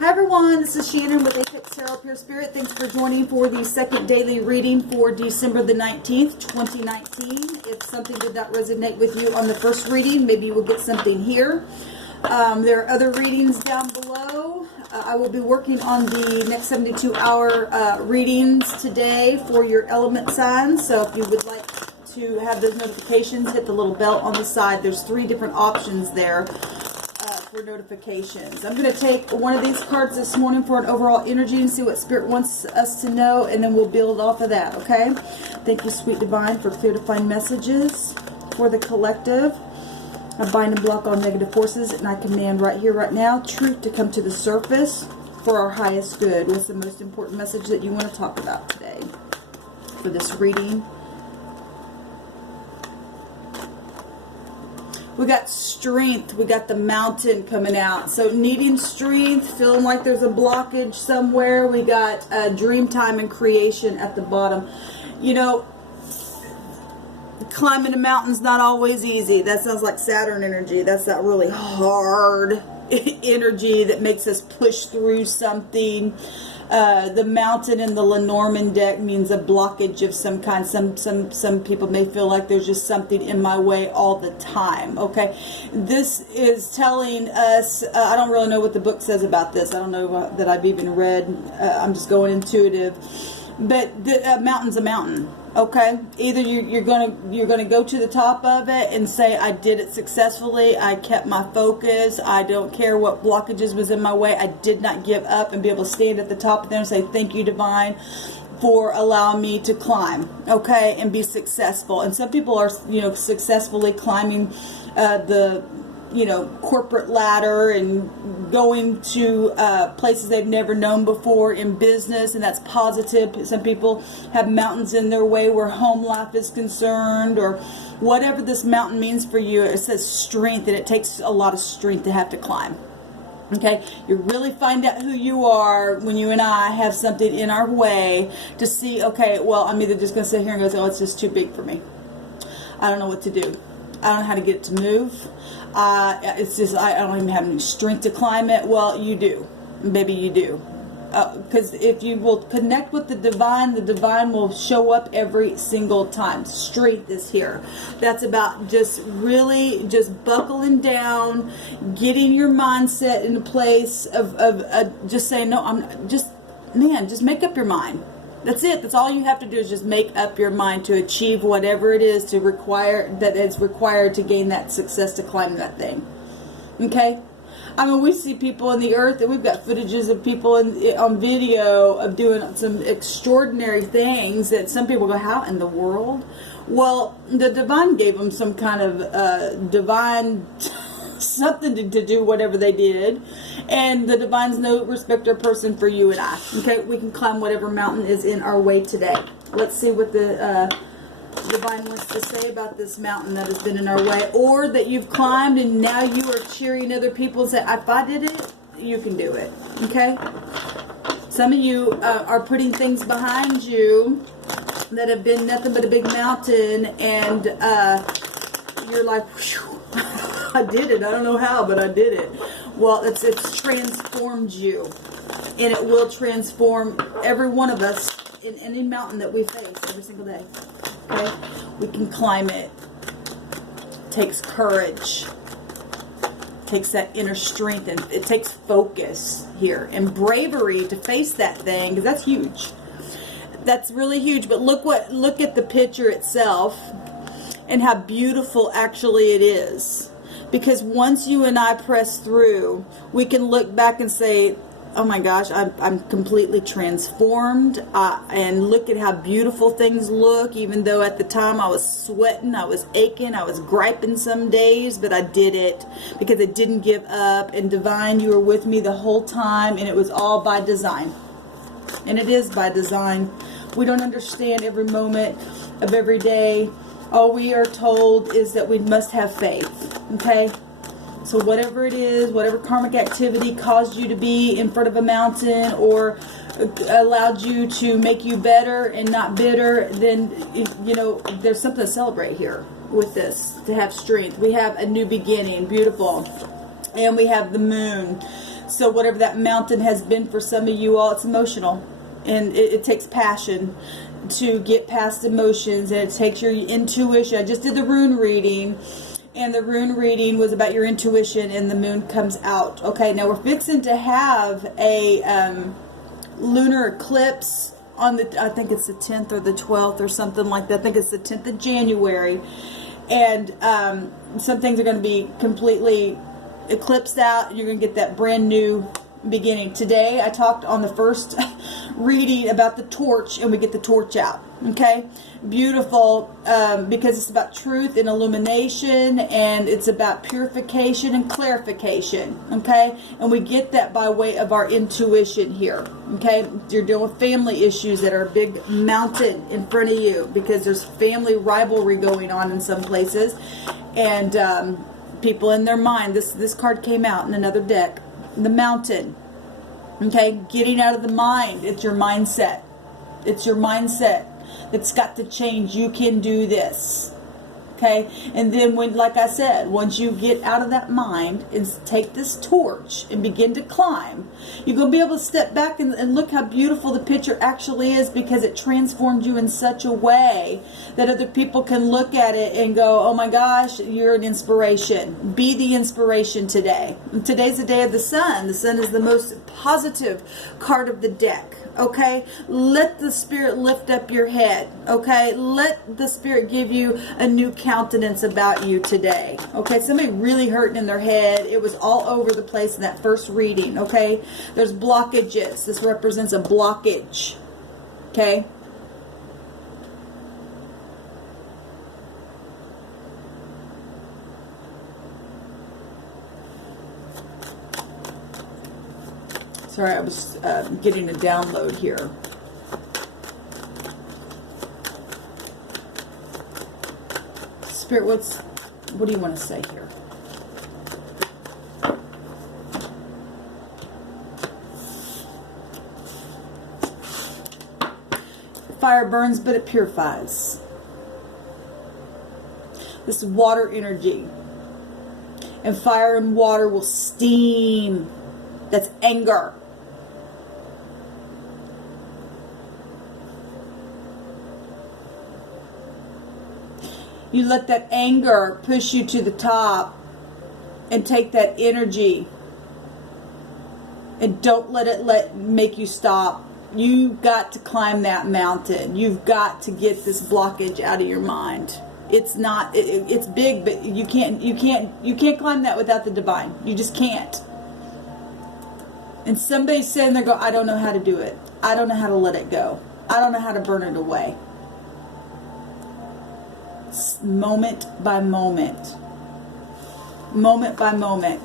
Hi everyone, this is Shannon with apextarotpurespirit. Thanks for joining for the second daily reading for December the 19th, 2019. If something did not resonate with you on the first reading, maybe you will get something here. There are other readings down below. I will be working on the next 72-hour readings today for your element signs. So if you would like to have those notifications, hit the little bell on the side. There's 3 different options there for notifications. I'm going to take one of these cards this morning for an overall energy and see what Spirit wants us to know, and then we'll build off of that, okay? Thank you, Sweet Divine, for clear defined messages for the collective. I bind and block all negative forces, and I command right here, right now, truth to come to the surface for our highest good. What's the most important message that you want to talk about today for this reading? We got strength. We got the mountain coming out. So needing strength, feeling like there's a blockage somewhere. We got dream time and creation at the bottom. You know, climbing a mountain's not always easy. That sounds like Saturn energy. That's that really hard energy that makes us push through something. The mountain in the Lenormand deck means a blockage of some kind. Some people may feel like there's just something in my way all the time. Okay, this is telling us. I don't really know what the book says about this. I don't know that I've even read. I'm just going intuitive. But the mountain's a mountain. Okay, either you're gonna go to the top of it and say, I did it successfully, I kept my focus, I don't care what blockages was in my way, I did not give up, and be able to stand at the top of there and say, thank you, Divine, for allowing me to climb, okay, and be successful. And some people are, you know, successfully climbing the, you know, corporate ladder and going to places they've never known before in business, and that's positive. Some people have mountains in their way where home life is concerned, or whatever this mountain means for you. It says strength, and it takes a lot of strength to have to climb. Okay, you really find out who you are when you and I have something in our way to see, okay, well, I'm either just going to sit here and go, oh, it's just too big for me. I don't know what to do. I don't know how to get it to move. It's just, I don't even have any strength to climb it. Well, you do. Maybe you do. Because if you will connect with the divine will show up every single time. Strength is here. That's about just really just buckling down, getting your mindset in a place of just saying, no, just make up your mind. That's it. That's all you have to do is just make up your mind to achieve whatever it is that is required to gain that success to climb that thing. Okay? I mean, we see people in the earth, and we've got footages of people on video of doing some extraordinary things that some people go, how in the world? Well, the divine gave them some kind of divine something to do whatever they did, and the divine's no respecter of person for you and I. Okay, we can climb whatever mountain is in our way today. Let's see what the divine wants to say about this mountain that has been in our way, or that you've climbed and now you are cheering other people and say, if I did it, you can do it. Okay, some of you are putting things behind you that have been nothing but a big mountain, and you're like, whew, I did it. I don't know how, but I did it. Well, it's transformed you, and it will transform every one of us in any mountain that we face every single day. Okay, we can climb it. It takes courage. It takes that inner strength, and it takes focus here and bravery to face that thing, because that's huge. That's really huge. But look at the picture itself and how beautiful actually it is. Because once you and I press through, we can look back and say, oh my gosh, I'm completely transformed. And look at how beautiful things look, even though at the time I was sweating, I was aching, I was griping some days, but I did it because I didn't give up. And Divine, you were with me the whole time, and it was all by design. And it is by design. We don't understand every moment of every day. All we are told is that we must have faith. Okay? So whatever it is, whatever karmic activity caused you to be in front of a mountain or allowed you to make you better and not bitter, then, you know, there's something to celebrate here with this, to have strength. We have a new beginning, beautiful. And we have the moon. So whatever that mountain has been for some of you all, it's emotional. And it takes passion to get past emotions. And it takes your intuition. I just did the rune reading. And the rune reading was about your intuition. And the moon comes out. Okay, now we're fixing to have a lunar eclipse on the, I think it's the 10th or the 12th or something like that. I think it's the 10th of January. And some things are going to be completely eclipsed out, and you're going to get that brand new beginning. Today I talked on the first reading about the torch, and we get the torch out. Okay, beautiful, because it's about truth and illumination, and it's about purification and clarification. Okay, and we get that by way of our intuition here. Okay, you're dealing with family issues that are a big mountain in front of you, because there's family rivalry going on in some places, and people in their mind. This card came out in another deck. The mountain. Okay, getting out of the mind. It's your mindset. It's your mindset that's got to change. You can do this. Okay, and then when, like I said, once you get out of that mind and take this torch and begin to climb, you're going to be able to step back and look how beautiful the picture actually is, because it transformed you in such a way that other people can look at it and go, oh my gosh, you're an inspiration. Be the inspiration today. And today's the day of the sun. The sun is the most positive card of the deck. Okay, let the spirit lift up your head. Okay, let the spirit give you a new countenance about you today. Okay, somebody really hurting in their head. It was all over the place in that first reading. Okay, there's blockages. This represents a blockage. Okay. Sorry, I was getting a download here. Spirit, what do you want to say here? Fire burns, but it purifies. This is water energy. And fire and water will steam. That's anger. You let that anger push you to the top and take that energy, and don't let it make you stop. You've got to climb that mountain. You've got to get this blockage out of your mind. It's not, it's big, but you can't climb that without the divine. You just can't. And somebody's sitting there go, I don't know how to do it. I don't know how to let it go. I don't know how to burn it away. Moment by moment. Moment by moment.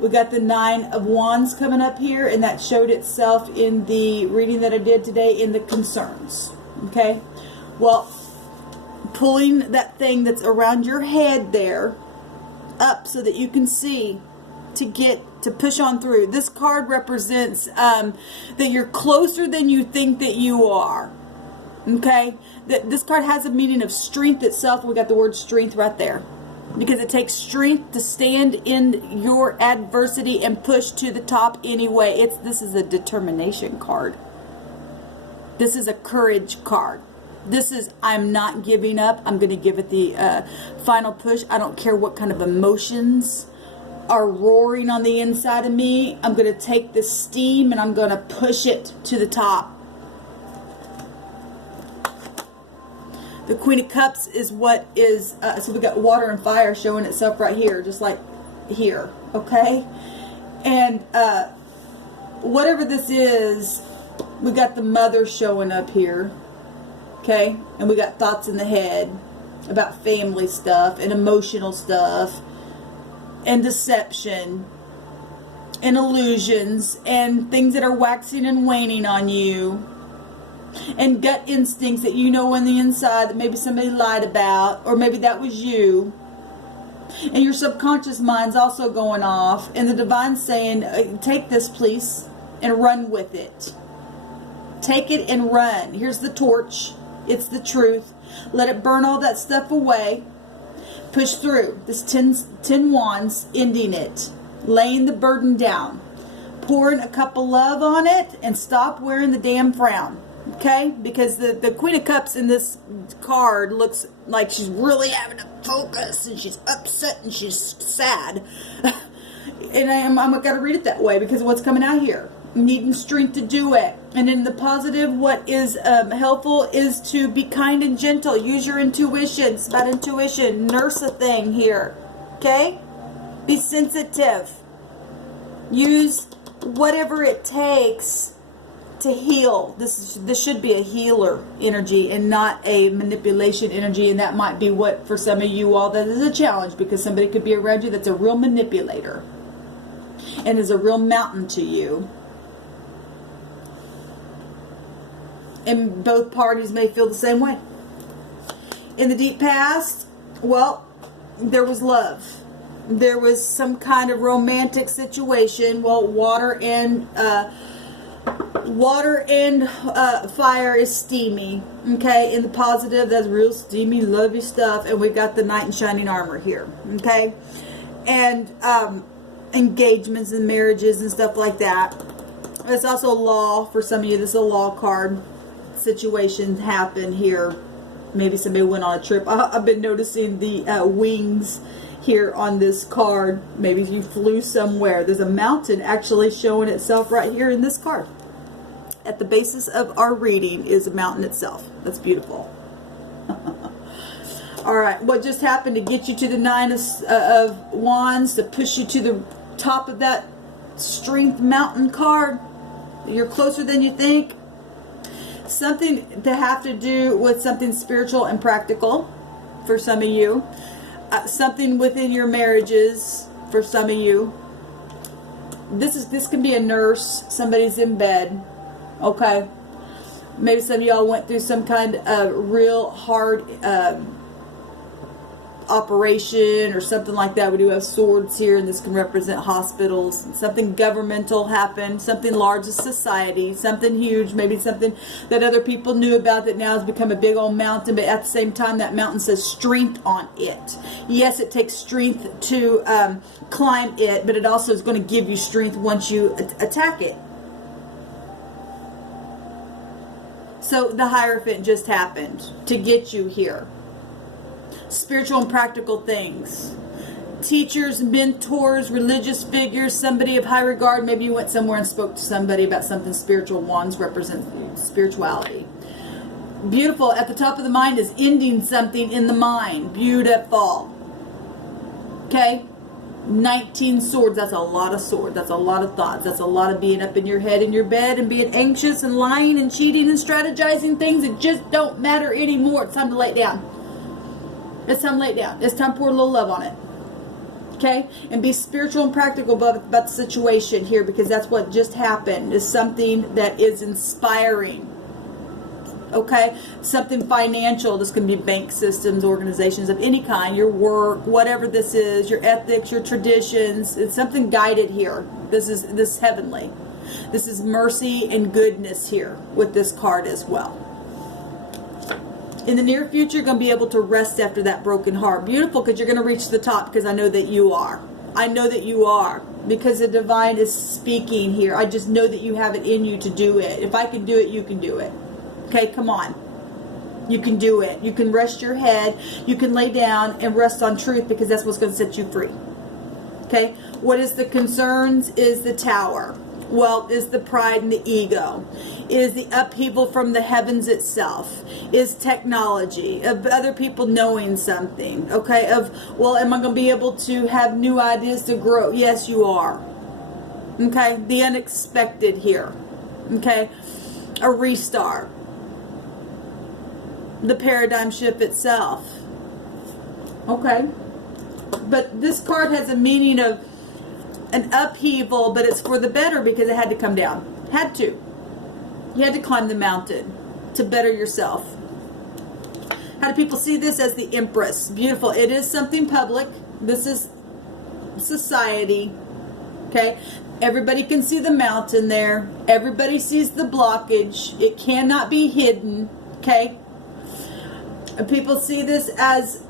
We got the 9 of Wands coming up here, and that showed itself in the reading that I did today in the concerns. Okay? Well, pulling that thing that's around your head there up so that you can see to push on through. This card represents that you're closer than you think that you are. Okay? This card has a meaning of strength itself. We got the word strength right there. Because it takes strength to stand in your adversity and push to the top anyway. This is a determination card. This is a courage card. This is, I'm not giving up. I'm going to give it the final push. I don't care what kind of emotions are roaring on the inside of me. I'm going to take this steam and I'm going to push it to the top. The Queen of Cups is what is, so we got water and fire showing itself right here, just like here, okay? And whatever this is, we got the mother showing up here, okay? And we got thoughts in the head about family stuff and emotional stuff and deception and illusions and things that are waxing and waning on you. And gut instincts that you know on the inside that maybe somebody lied about, or maybe that was you. And your subconscious mind's also going off, and the divine's saying, take this please and run with it. Take it and run. Here's the torch. It's the truth. Let it burn all that stuff away. Push through. This 10 wands ending it. laying the burden down, pouring a cup of love on it, and stop wearing the damn frown. Okay? Because the Queen of Cups in this card looks like she's really having to focus, and she's upset, and she's sad. And I'm got to read it that way because of what's coming out here. Needing strength to do it. And in the positive, what is helpful is to be kind and gentle. Use your intuition. It's about intuition. Nurse a thing here. Okay? Be sensitive. Use whatever it takes to heal. This should be a healer energy and not a manipulation energy. And that might be what, for some of you all, that is a challenge, because somebody could be around you that's a real manipulator and is a real mountain to you. And both parties may feel the same way. In the deep past, well, there was love. There was some kind of romantic situation. Well, water and fire is steamy. Okay, in the positive, that's real steamy, lovey stuff. And we've got the knight in shining armor here. Okay, and engagements and marriages and stuff like that. It's also law for some of you. This is a law card. Situations happen here. Maybe somebody went on a trip. I've been noticing the wings here on this card. Maybe you flew somewhere. There's a mountain actually showing itself right here in this card. At the basis of our reading is a mountain itself. That's beautiful. All right, what just happened to get you to the Nine of Wands, to push you to the top of that Strength Mountain card? You're closer than you think. Something to have to do with something spiritual and practical for some of you. Something within your marriages for some of you. This can be a nurse. Somebody's in bed. Okay. Maybe some of y'all went through some kind of real hard operation or something like that. We do have swords here, and this can represent hospitals. Something governmental happened, something large as society, something huge, maybe something that other people knew about that now has become a big old mountain, but at the same time that mountain says strength on it. Yes, it takes strength to climb it, but it also is going to give you strength once you attack it. So the Hierophant just happened to get you here. Spiritual and practical things. Teachers, mentors, religious figures, somebody of high regard. Maybe you went somewhere and spoke to somebody about something spiritual. Wands represent spirituality. Beautiful. At the top of the mind is ending something in the mind. Beautiful. Okay? 19 swords. That's a lot of swords. That's a lot of thoughts. That's a lot of being up in your head in your bed and being anxious and lying and cheating and strategizing things that just don't matter anymore. It's time to lay it down. It's time to lay it down. It's time to pour a little love on it. Okay? And be spiritual and practical about the situation here, because that's what just happened. Is something that is inspiring. Okay? Something financial. This can be bank systems, organizations of any kind, your work, whatever this is, your ethics, your traditions. It's something guided here. This is heavenly. This is mercy and goodness here with this card as well. In the near future, you're going to be able to rest after that broken heart. Beautiful, because you're going to reach the top, because I know that you are. I know that you are, because the divine is speaking here. I just know that you have it in you to do it. If I can do it, you can do it. Okay, come on. You can do it. You can rest your head. You can lay down and rest on truth, because that's what's going to set you free. Okay, what is the concerns is the Tower. Well, is the pride and the ego. Is the upheaval from the heavens itself. Is technology. Of other people knowing something. Okay, of, well, am I going to be able to have new ideas to grow? Yes, you are. Okay, the unexpected here. Okay, a restart. The paradigm shift itself. Okay, but this card has a meaning of an upheaval, but it's for the better, because it had to come down. Had to. You had to climb the mountain to better yourself. How do people see this? As the Empress. Beautiful. It is something public. This is society. Okay? Everybody can see the mountain there. Everybody sees the blockage. It cannot be hidden. Okay? People see this as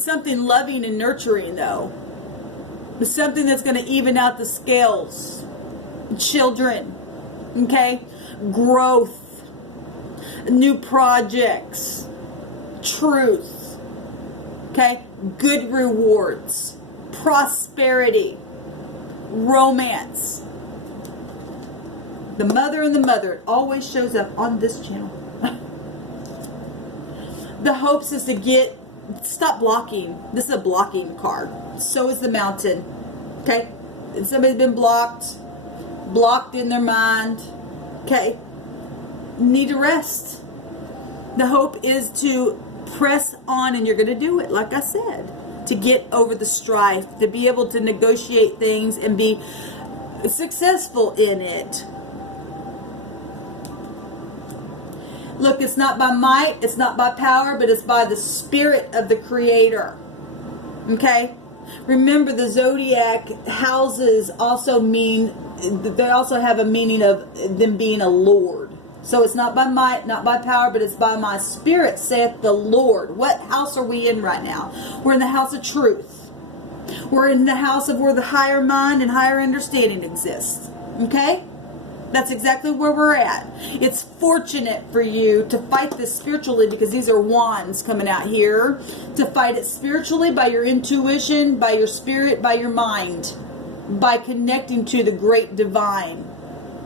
something loving and nurturing, though. Something that's going to even out the scales. Children, okay? Growth, new projects, truth, okay? Good rewards, prosperity, romance. The mother and the mother, it always shows up on this channel. The hopes is to get, stop blocking. This is a blocking card. So is the mountain. Okay? And somebody's been blocked in their mind. Okay? Need a rest. The hope is to press on, and you're going to do it, like I said, to get over the strife, to be able to negotiate things and be successful in it. Look, it's not by might, it's not by power, but it's by the Spirit of the Creator. Okay? Remember, the zodiac houses also mean, they also have a meaning of them being a lord. So it's not by might, not by power, but it's by my Spirit, saith the Lord. What house are we in right now? We're in the house of truth. We're in the house of where the higher mind and higher understanding exists. Okay? That's exactly where we're at. It's fortunate for you to fight this spiritually, because these are wands coming out here. To fight it spiritually by your intuition, by your spirit, by your mind. By connecting to the great divine.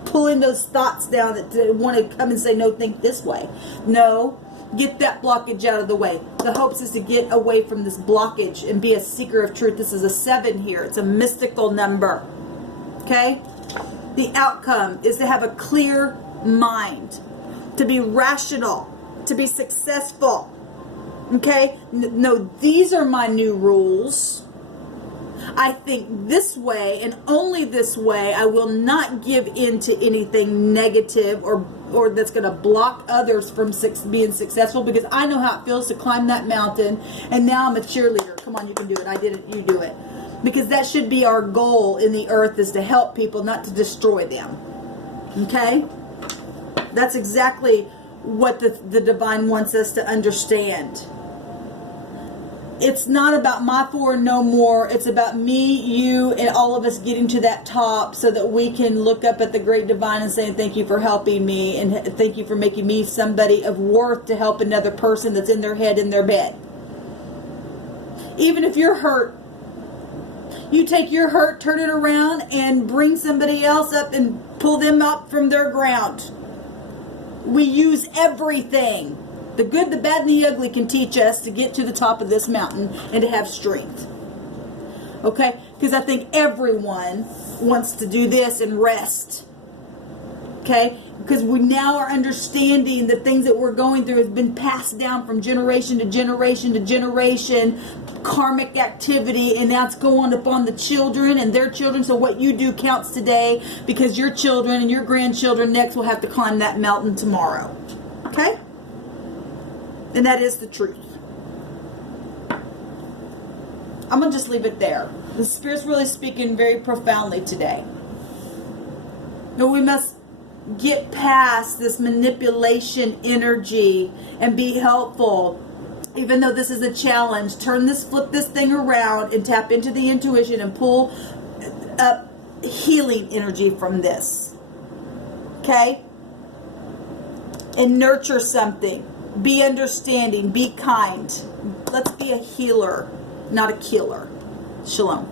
Pulling those thoughts down that want to come and say, no, think this way. No, get that blockage out of the way. The hopes is to get away from this blockage and be a seeker of truth. This is a 7 here. It's a mystical number. Okay? The outcome is to have a clear mind, to be rational, to be successful. Okay? No, these are my new rules. I think this way and only this way. I will not give in to anything negative or that's going to block others from being successful, because I know how it feels to climb that mountain, and now I'm a cheerleader. Come on, you can do it. I did it. You do it. Because that should be our goal in the earth, is to help people, not to destroy them. Okay? That's exactly what the divine wants us to understand. It's not about my four no more. It's about me, you, and all of us getting to that top, so that we can look up at the great divine and say, thank you for helping me, and thank you for making me somebody of worth to help another person that's in their head, in their bed. Even if you're hurt, you take your hurt, turn it around, and bring somebody else up and pull them up from their ground. We use everything. The good, the bad, and the ugly can teach us to get to the top of this mountain and to have strength. Okay? Because I think everyone wants to do this and rest. Okay? Because we now are understanding the things that we're going through has been passed down from generation to generation to generation. Karmic activity, and that's going upon the children and their children. So what you do counts today, because your children and your grandchildren next will have to climb that mountain tomorrow. Okay? And that is the truth. I'm going to just leave it there. The Spirit's really speaking very profoundly today. Now we must get past this manipulation energy and be helpful. Even though this is a challenge, flip this thing around and tap into the intuition and pull up healing energy from this. Okay? And nurture something. Be understanding. Be kind. Let's be a healer, not a killer. Shalom.